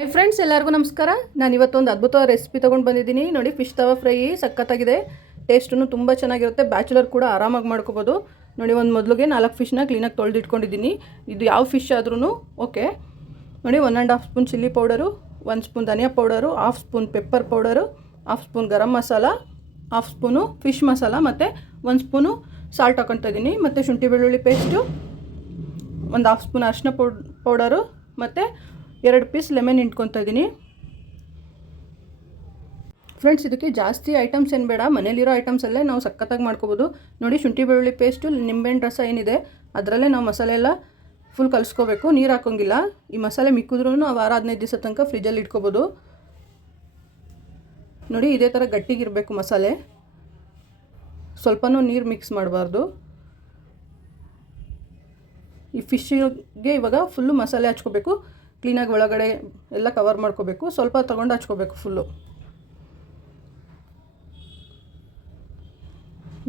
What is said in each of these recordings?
Hi friends, ಎಲ್ಲರಿಗೂ ನಮಸ್ಕಾರ. ನಾನು ಇವತ್ತೊಂದು ಅದ್ಭುತವಾದ ರೆಸಿಪಿ ತೊಗೊಂಡು ಬಂದಿದ್ದೀನಿ. ನೋಡಿ, ಫಿಶ್ ತವಾ ಫ್ರೈ ಸಖತ್ತಾಗಿದೆ. ಟೇಸ್ಟೂ ತುಂಬ ಚೆನ್ನಾಗಿರುತ್ತೆ. ಬ್ಯಾಚುಲರ್ ಕೂಡ ಆರಾಮಾಗಿ ಮಾಡ್ಕೋಬೋದು. ನೋಡಿ, ಒಂದು ಮೊದಲಿಗೆ 4 ಫಿಶ್ನ ಕ್ಲೀನಾಗಿ ತೊಳೆದಿಟ್ಕೊಂಡಿದ್ದೀನಿ. ಇದು ಯಾವ ಫಿಶ್ ಆದ್ರೂ ಓಕೆ. ನೋಡಿ, 1.5 ಸ್ಪೂನ್ ಚಿಲ್ಲಿ ಪೌಡರು, 1 ಸ್ಪೂನ್ ಧನಿಯಾ powder, 1/2 spoon pepper powder, 1/2 spoon garam masala, 1/2 spoon fish masala ಮತ್ತು 1 ಸ್ಪೂನು ಸಾಲ್ಟ್ ಹಾಕೊತಾ ಇದ್ದೀನಿ. ಮತ್ತು ಶುಂಠಿ ಬೆಳ್ಳುಳ್ಳಿ ಪೇಸ್ಟು, ಒಂದು 1/2 ಸ್ಪೂನ್ ಅರಿಶಿನ ಪೌಡರು ಮತ್ತು 2 ಪೀಸ್ ಲೆಮನ್ ಹಿಂಡ್ಕೊತಾ ಇದ್ದೀನಿ. ಫ್ರೆಂಡ್ಸ್, ಇದಕ್ಕೆ ಜಾಸ್ತಿ ಐಟಮ್ಸ್ ಏನು ಬೇಡ, ಮನೇಲಿರೋ ಐಟಮ್ಸಲ್ಲೇ ನಾವು ಸಖತ್ತಾಗಿ ಮಾಡ್ಕೋಬೋದು. ನೋಡಿ, ಶುಂಠಿ ಬೆಳ್ಳುಳ್ಳಿ ಪೇಸ್ಟು, ನಿಂಬೆಹಣ್ಣು ರಸ ಏನಿದೆ ಅದರಲ್ಲೇ ನಾವು ಮಸಾಲೆ ಎಲ್ಲ ಫುಲ್ ಕಲಿಸ್ಕೋಬೇಕು. ನೀರು ಹಾಕೋಂಗಿಲ್ಲ. ಈ ಮಸಾಲೆ ಮಿಕ್ಕಿದ್ರೂ ನಾವು 6-15 ದಿವಸ ತನಕ ಫ್ರಿಜ್ಜಲ್ಲಿ ಇಟ್ಕೋಬೋದು. ನೋಡಿ, ಇದೇ ಥರ ಗಟ್ಟಿಗಿರಬೇಕು ಮಸಾಲೆ, ಸ್ವಲ್ಪನೂ ನೀರು ಮಿಕ್ಸ್ ಮಾಡಬಾರ್ದು. ಈ ಫಿಶ್ಗೆ ಇವಾಗ ಫುಲ್ಲು ಮಸಾಲೆ ಹಚ್ಕೋಬೇಕು. ಕ್ಲೀನಾಗಿ ಒಳಗಡೆ ಎಲ್ಲ ಕವರ್ ಮಾಡ್ಕೋಬೇಕು. ಸ್ವಲ್ಪ ತೊಗೊಂಡು ಹಚ್ಕೋಬೇಕು ಫುಲ್ಲು.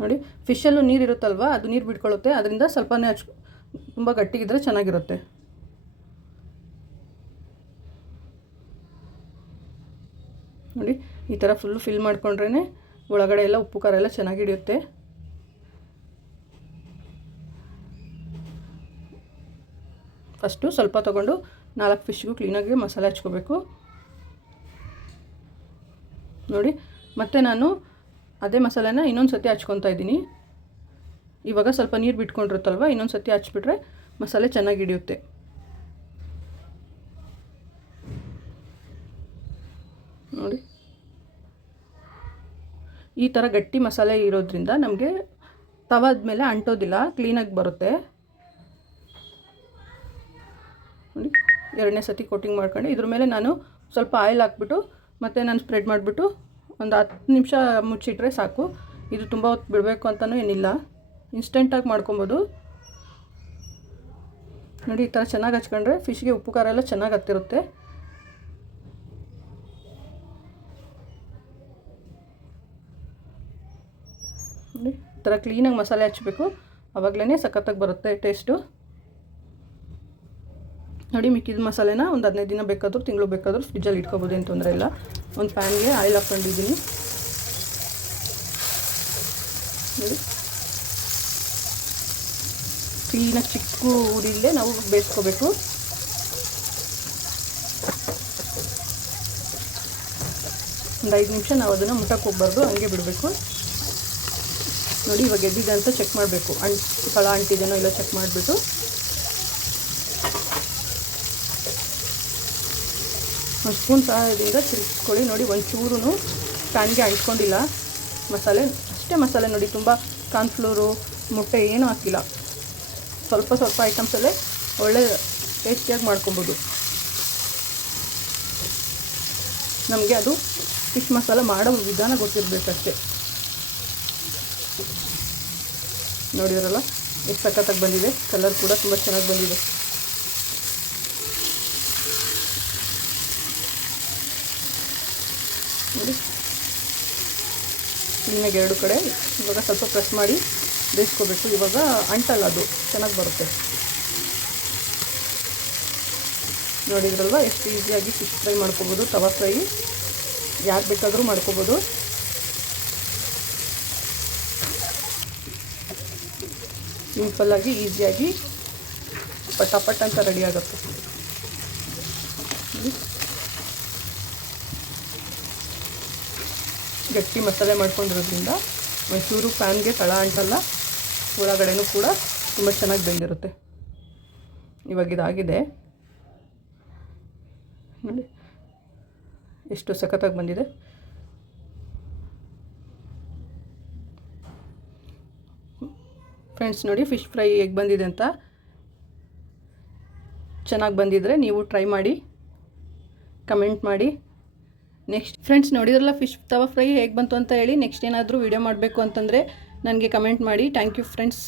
ನೋಡಿ, ಫಿಶಲ್ಲೂ ನೀರು ಇರುತ್ತಲ್ವ, ಅದು ನೀರು ಬಿಟ್ಕೊಳ್ಳುತ್ತೆ. ಅದರಿಂದ ಸ್ವಲ್ಪನೇ ತುಂಬ ಗಟ್ಟಿಗಿದ್ರೆ ಚೆನ್ನಾಗಿರುತ್ತೆ. ನೋಡಿ, ಈ ಥರ ಫುಲ್ಲು ಫಿಲ್ ಮಾಡ್ಕೊಂಡ್ರೇ ಒಳಗಡೆ ಎಲ್ಲ ಉಪ್ಪು ಖಾರ ಎಲ್ಲ ಚೆನ್ನಾಗಿ ಹಿಡಿಯುತ್ತೆ. ಫಸ್ಟು ಸ್ವಲ್ಪ ತೊಗೊಂಡು 4 ಫಿಶ್ಗೂ ಕ್ಲೀನಾಗಿ ಮಸಾಲೆ ಹಚ್ಕೋಬೇಕು. ನೋಡಿ, ಮತ್ತು ನಾನು ಅದೇ ಮಸಾಲೆನ ಇನ್ನೊಂದು ಸತಿ ಹಚ್ಕೊತಾ ಇದ್ದೀನಿ. ಇವಾಗ ಸ್ವಲ್ಪ ನೀರು ಬಿಟ್ಕೊಂಡಿರುತ್ತಲ್ವ, ಇನ್ನೊಂದು ಸತಿ ಹಚ್ಬಿಟ್ರೆ ಮಸಾಲೆ ಚೆನ್ನಾಗಿ ಹಿಡಿಯುತ್ತೆ. ನೋಡಿ, ಈ ಥರ ಗಟ್ಟಿ ಮಸಾಲೆ ಇರೋದ್ರಿಂದ ನಮಗೆ ತವಾದ ಮೇಲೆ ಅಂಟೋದಿಲ್ಲ, ಕ್ಲೀನಾಗಿ ಬರುತ್ತೆ. ನೋಡಿ, 2ನೇ ಸತಿ ಕೋಟಿಂಗ್ ಮಾಡ್ಕೊಂಡು ಇದ್ರ ಮೇಲೆ ನಾನು ಸ್ವಲ್ಪ ಆಯಿಲ್ ಹಾಕ್ಬಿಟ್ಟು ಮತ್ತು ನಾನು ಸ್ಪ್ರೆಡ್ ಮಾಡಿಬಿಟ್ಟು ಒಂದು 10 ನಿಮಿಷ ಮುಚ್ಚಿಟ್ರೆ ಸಾಕು. ಇದು ತುಂಬ ಹೊತ್ತು ಬಿಡಬೇಕು ಅಂತಲೂ ಏನಿಲ್ಲ, ಇನ್ಸ್ಟೆಂಟಾಗಿ ಮಾಡ್ಕೊಬೋದು. ನೋಡಿ, ಈ ಥರ ಚೆನ್ನಾಗಿ ಹಚ್ಕೊಂಡ್ರೆ ಫಿಶ್ಗೆ ಉಪ್ಪು ಖಾರ ಎಲ್ಲ ಚೆನ್ನಾಗಿ ಹತ್ತಿರುತ್ತೆ. ನೋಡಿ, ಈ ಥರ ಕ್ಲೀನಾಗಿ ಮಸಾಲೆ ಹಚ್ಚಬೇಕು, ಆವಾಗಲೇ ಸಖತ್ತಾಗಿ ಬರುತ್ತೆ ಟೇಸ್ಟು. ನೋಡಿ, ಮಿಕ್ಕಿದ ಮಸಾಲೆನ ಒಂದು 15 ದಿನ ಬೇಕಾದರೂ ತಿಂಗಳು ಬೇಕಾದರೂ ಫ್ರಿಜ್ಜಲ್ಲಿ ಇಟ್ಕೋಬೋದು, ಏನು ತೊಂದರೆ ಇಲ್ಲ. ಒಂದು ಪ್ಯಾನ್ಗೆ ಆಯಿಲ್ ಹಾಕ್ಕೊಂಡಿದ್ದೀನಿ. ನೋಡಿ, ಕ್ಲೀನಾಗಿ ಚಿಕ್ಕ ಉರಿಲೇ ನಾವು ಬೇಯಿಸ್ಕೋಬೇಕು. ಒಂದು 5 ನಿಮಿಷ ನಾವು ಅದನ್ನು ಮುಟ್ಟಕ್ಕೆ ಹೋಗ್ಬಾರ್ದು, ಹಂಗೆ ಬಿಡಬೇಕು. ನೋಡಿ, ಇವಾಗ ಎದ್ದಿದೆ ಅಂತ ಚೆಕ್ ಮಾಡಬೇಕು, ಫಳ ಅಂಟಿದೇನೋ ಇಲ್ಲ ಚೆಕ್ ಮಾಡಿಬಿಟ್ಟು ಒಂದು ಸ್ಪೂನ್ ಸಹಾಯದಿಂದ ತಿರುಗಿಸ್ಕೊಳ್ಳಿ. ನೋಡಿ, ಒಂಚೂರು ಪ್ಯಾನ್ಗೆ ಅಂಟ್ಕೊಂಡಿಲ್ಲ ಮಸಾಲೆ, ಅಷ್ಟೇ ಮಸಾಲೆ. ನೋಡಿ, ತುಂಬ ಕಾರ್ನ್ಫ್ಲೋರು ಮೊಟ್ಟೆ ಏನೂ ಹಾಕಿಲ್ಲ, ಸ್ವಲ್ಪ ಸ್ವಲ್ಪ ಐಟಮ್ಸಲ್ಲೇ ಒಳ್ಳೆ ಟೇಸ್ಟಿಯಾಗಿ ಮಾಡ್ಕೊಬೋದು. ನಮಗೆ ಅದು ಫಿಶ್ ಮಸಾಲ ಮಾಡೋ ವಿಧಾನ ಗೊತ್ತಿರಬೇಕಷ್ಟೆ. ನೋಡಿದ್ರಲ್ಲ ಎಷ್ಟು ಸಖತ್ತಾಗಿ ಬಂದಿದೆ, ಕಲರ್ ಕೂಡ ತುಂಬ ಚೆನ್ನಾಗಿ ಬಂದಿದೆ. ನೋಡಿ, ಕ್ಲೀನಾಗಿ 2 ಕಡೆ ಇವಾಗ ಸ್ವಲ್ಪ ಪ್ರೆಸ್ ಮಾಡಿ ಬೇಯಿಸ್ಕೋಬೇಕು. ಇವಾಗ ಅಂಟಲ್ಲ, ಅದು ಚೆನ್ನಾಗಿ ಬರುತ್ತೆ. ನೋಡಿದ್ರಲ್ವ ಎಷ್ಟು ಈಸಿಯಾಗಿ ಫಿಶ್ ಫ್ರೈ ಮಾಡ್ಕೋಬೋದು. ತವಾ ಫ್ರೈ ಯಾರು ಬೇಕಾದರೂ ಮಾಡ್ಕೋಬೋದು. ಸಿಂಪಲ್ಲಾಗಿ ಈಸಿಯಾಗಿ ಪಟಾಪಟ್ ಅಂತ ರೆಡಿ ಆಗುತ್ತೆ. ಗಟ್ಟಿ ಮಸಾಲೆ ಮಾಡ್ಕೊಂಡಿರೋದ್ರಿಂದ ಒಂಚೂರು ಪ್ಯಾನ್ಗೆ ತಳ ಅಂಟಲ್ಲ, ಒಳಗಡೆನೂ ಕೂಡ ತುಂಬ ಚೆನ್ನಾಗಿ ಬೆಂದಿರುತ್ತೆ. ಇವಾಗ ಇದಾಗಿದೆ. ನೋಡಿ, ಎಷ್ಟು ಸಖತ್ತಾಗಿ ಬಂದಿದೆ. ಫ್ರೆಂಡ್ಸ್, ನೋಡಿ ಫಿಶ್ ಫ್ರೈ ಹೇಗೆ ಬಂದಿದೆ ಅಂತ. ಚೆನ್ನಾಗಿ ಬಂದಿದ್ದರೆ ನೀವು ಟ್ರೈ ಮಾಡಿ, ಕಮೆಂಟ್ ಮಾಡಿ. ನೆಕ್ಸ್ಟ್ ಫ್ರೆಂಡ್ಸ್, ನೋಡಿದ್ರಲ್ಲ ಫಿಶ್ ತವಾ ಫ್ರೈ ಹೇಗೆ ಬಂತು ಅಂತ ಹೇಳಿ. ನೆಕ್ಸ್ಟ್ ಏನಾದರೂ ವೀಡಿಯೋ ಮಾಡಬೇಕು ಅಂತಂದರೆ ನನಗೆ ಕಮೆಂಟ್ ಮಾಡಿ. Thank you friends.